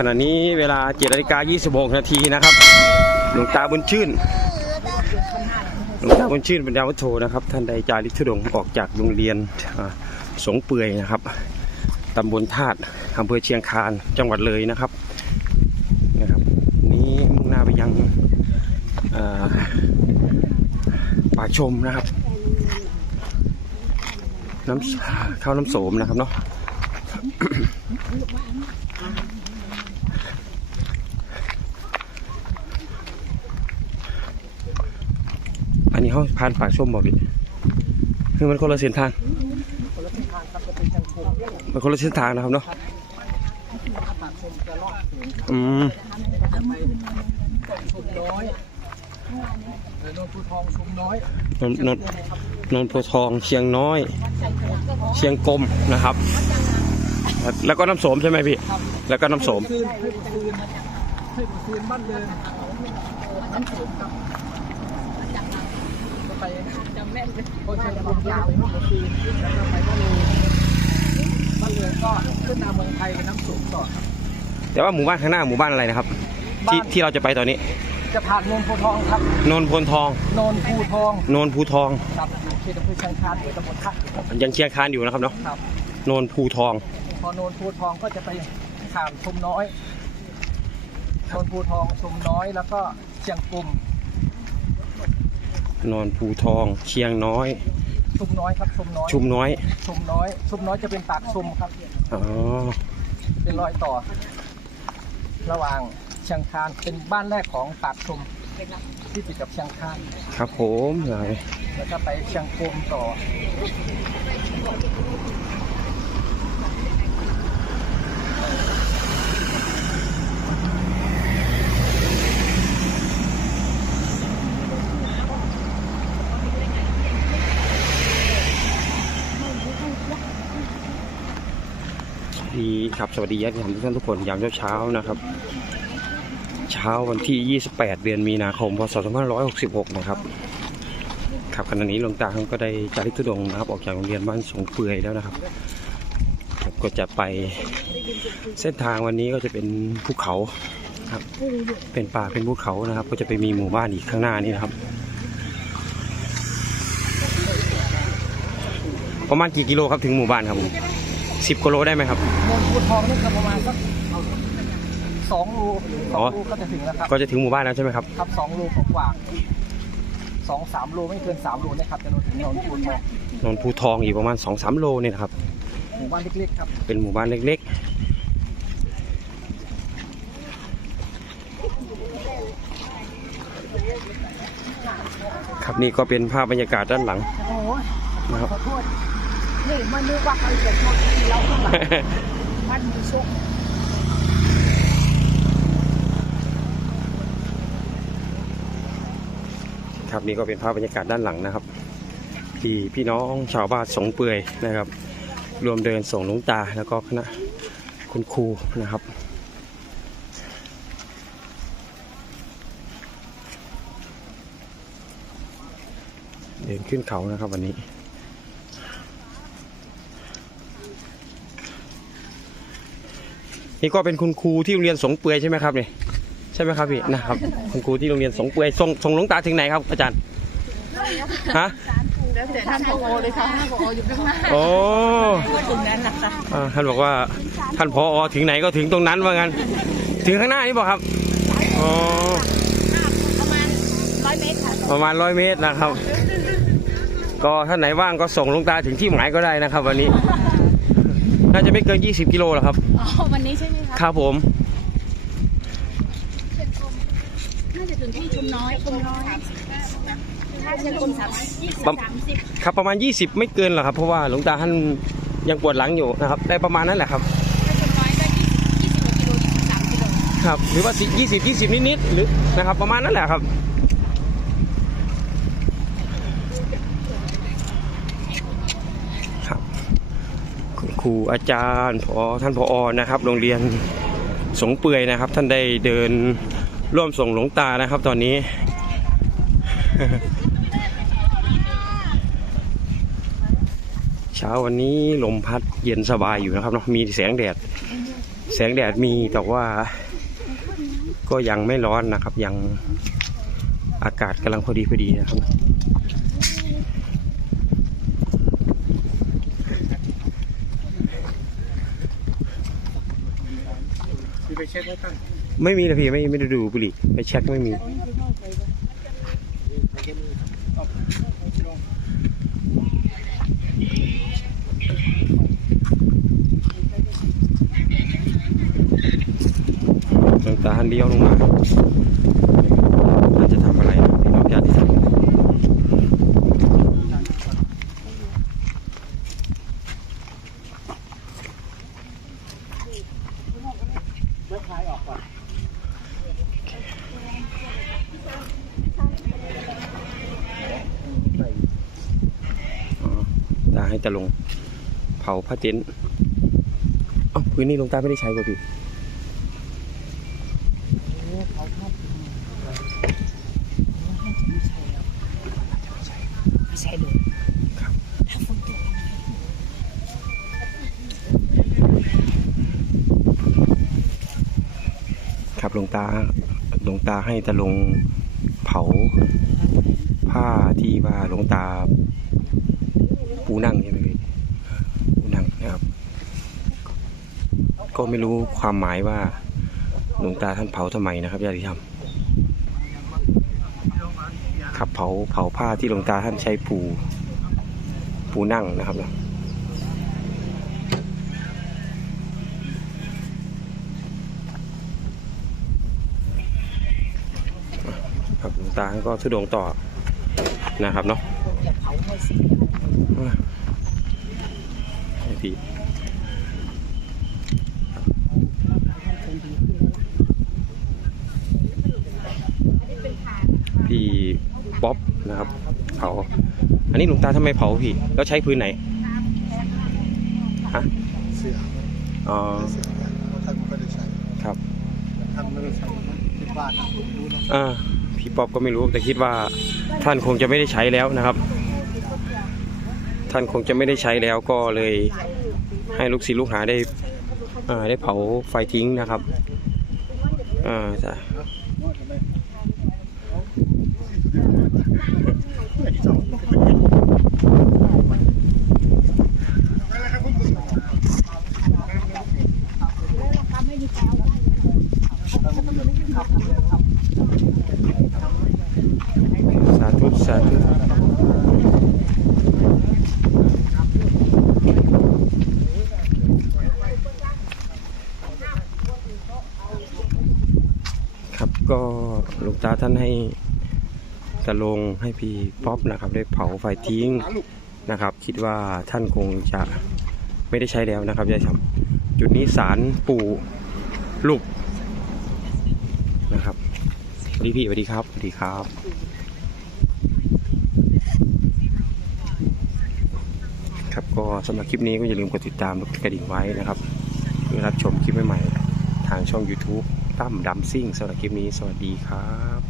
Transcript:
ขณะนี้เวลา7นาฬิกา26 นาทีนะครับ หลวงตาบุญชื่น หลวงตาบุญชื่นเป็นดาววัฒโธนะครับ ท่านได้จาริกธุดงออกจากโรงเรียนสงเปื่อยนะครับตำบลธาตุอำเภอเชียงคานจังหวัดเลยนะครับนะครับ นี้มุ่งหน้าไปยังอ่าชมนะครับน้ำข้าวน้ำโสมนะครับเนาะ อันนี้เขาผ่านปากชมบอกพี่คือมันคนละเส้นทางคนละทิศทางครับจะเป็นจังคงมันคนละเส้นทางนะครับเนาะปากชมจะลาะถึงอืมไปเกาะชมน้อยเออโนนภูทองชมน้อยนนนนนนโพทองเชียงน้อย เชียงกลมนะครับ แล้วก็น้ำโสมใช่ไหมพี่ แล้วก็น้ำโสมคืนให้บุคืนให้บุคืนบ้านเดินน้ำสูงครับ จำแม่นโคเชียงภูมิยาวไปบุคืนแล้วก็ไปบ้านเรือนบ้านเรือนก็ขึ้นมาเมืองไทยเป็นน้ำสูงต่อครับ แต่ว่าหมู่บ้านข้างหน้าหมู่บ้านอะไรนะครับ ที่บ้าน ที่เราจะไปตอนนี้จะผ่านโนนโพทองครับนนพลทองโนนภูทองนนภูทองครับอยู่เขตอำเภอเชียงคานเขตตำบลท่าครับยังเชียงคานอยู่นะครับเนาะครับ นนภูทอง พอโนนภูทองก็จะไปข่ามชมน้อยโนนภูทองชมน้อยแล้วก็เชียงกลุ่ม นนภูทอง เชียงน้อย ชุมน้อยครับชมน้อยชุมน้อย ชุมน้อย ชุมน้อยจะเป็นปากชุมครับ อ๋อ เป็นรอยต่อ ระหว่างเชียงคานเป็นบ้านแรกของปากชุมที่ติดกับเชียงคานครับผมเลยแล้วก็ไปเชียงกลุ่มต่อ ดีครับสวัสดีญาติธรรมทุกท่านทุกคนยามเช้าๆนะครับ เช้าวันที่ 28 เดือนมีนาคมพศ2566 นะครับครับขณะนี้หลวงตาท่านก็ได้จาริกธุดงนะครับ ออกจากโรงเรียนบ้านสงเปื่อยแล้วนะครับครับ ก็จะไปเส้นทางวันนี้ก็จะเป็นภูเขาครับ เป็นป่าเป็นภูเขานะครับ ก็จะไปมีหมู่บ้านอีกข้างหน้านี้นะครับ ประมาณกี่กิโลครับถึงหมู่บ้านครับผม สิบกิโลได้ไหมครับโนนภูทองนี่ก็ประมาณสักสองโลสอ๋องอโลก็จะถึงแล้วครับก็จะถึงหมู่บ้านแล้วใช่ไหมครับครับสองโลกว่าสองสามโลไม่เกินสามโลนะครับจะโดนถึงโนนภูทองนนภูทองอีกประมาณ2อสโลเนี่ยนะครับหมู่บ้านเล็กๆครับเป็นหมู่บ้านเล็ก ๆครับนี่ก็เป็นภาพบรรยากาศด้านหลังโอ้ยนะครับขอโทษ นี่มันนึกว่าเขาจะชดเราข้างหลังมันมีโชคครับนี่ก็เป็นภาพบรรยากาศด้านหลังนะครับ ที่พี่น้องชาวบ้านสงเปื่อยนะครับ รวมเดินส่งลวงตาแล้วก็คณะคุณครูนะครับเดินขึ้นเขานะครับวันนี้ นี่ก็เป็นคุณครูที่โรงเรียนสงเปื่อยใช่ไหมครับเนี่ยใช่ไหมครับพี่นะครับ คุณครูที่โรงเรียนสงเปื่อยส่งส่งหลวงตาถึงไหนครับอาจารย์ฮะแล้วแต่ท่านผอเลยค่ะท่านผออยู่ข้างหน้าโอ้ก็ถึงนั้นแหละค่ะอ่าท่านบอกว่าท่านพอถึงไหนก็ถึงตรงนั้นว่างั้น ถึงข้างหน้านี่บอกครับอ๋อประมาณร้อยเมตรค่ะประมาณร้อยเมตรนะครับ ก็ท่านไหนว่างก็ส่งหลวงตาถึงที่หมายก็ได้นะครับ วันนี้ น่าจะไม่เกิน 20 กิโลหรอกครับ อ๋อวันนี้ใช่ไหมคะครับผมน่าจะถึงที่ชุมน้อยชุมน้อยถ้าเชียงกรมสามยี่สิบประสามสิบครับประมาณ 20 ไม่เกินหรอกครับ เพราะว่าหลวงตาท่านยังปวดหลังอยู่นะครับได้ประมาณนั้นแหละครับถ้าชุมน้อยก็ยี่สิบยี่สิบกว่ากิโลยี่สิบสามกิโลครับหรือว่า20 20นิดๆหรือนะครับประมาณนั้นแหละครับครับ ครูอาจารย์พอท่านพอนะครับ โรงเรียนสงเปื่อยนะครับ ท่านได้เดินร่วมส่งหลวงตานะครับ ตอนนี้ เช้าวันนี้ลมพัดเย็นสบายอยู่นะครับเนาะมีแสงแดด แสงแดดมีแต่ว่า ก็ยังไม่ร้อนนะครับ ยังอากาศกำลังพอดีพอดีนะครับ มีไป เช็คไว้ตั้งไม่มีนะพี่ไม่ไม่ได้ดูบุหรี่ไปเช็คไม่มีหลวงตาท่านเลี้ยวลงมาท่านจะทำอะไรนะพี่น้องญาติธรรม เมื่อคลายออกก่อน อ๋อตา ให้ตาลงเผาผ้าเต็นท์เอ้าพื้นนี้ลงตาไม่ได้ใช้ป่ะพี่ไม่ใช่เลยถ้าฝนตกครับลงตาลงตาให้ตาลงเผาผ้าที่ว่าลงตา ปูนั่งใช่ไหมพี่ปูนั่งนะครับ ก็ไม่รู้ความหมายว่าหลวงตาท่านเผาทำไมนะครับญาติธรรมครับเผาเผาผ้าที่หลวงตาท่านใช้ปูปูนั่งนะครับนะครับหลวงตาท่านก็ทุดงต่อนะครับเนาะ อย่าเผาให้สิให้พี่คงดีขึ้นแล้วล่ะพี่ป๊อปนะครับเผาอันนี้หลวงตาทำไมเผาพี่ แล้วใช้พื้นไหนฮะเสืออ๋อเสือท่านไม่ได้ใช้ครับท่านไม่ได้ใช้ที่บ้านนะรู้เนาะอ่าพี่ป๊อปก็ไม่รู้แต่คิดว่าท่านคงจะไม่ได้ใช้แล้วนะครับ ท่านคงจะไม่ได้ใช้แล้วก็เลยให้ลูกศิษย์ลูกหาได้ได้เผาไฟทิ้งนะครับอ่าจ้ะสาธุสาธุครับก็หลวง ตาท่านให้ตะลงให้พี่ป๊อปนะครับ ได้เผาไฟทิ้งนะครับ คิดว่าท่านคงจะไม่ได้ใช้แล้วนะครับยายทำจุดนี้สารปู่ลูกนะครับสวัสดีพี่สวัสดีครับสวัสดีครับครับก็สำหรับคลิปนี้ก็อย่าลืมกดติดตามกดกระดิ่งไว้นะครับเพื่อรับชมคลิปใหม่ๆทางช่อง YouTube ตั้มดัมซิ่งสำหรับคลิปนี้ สวัสดีครับ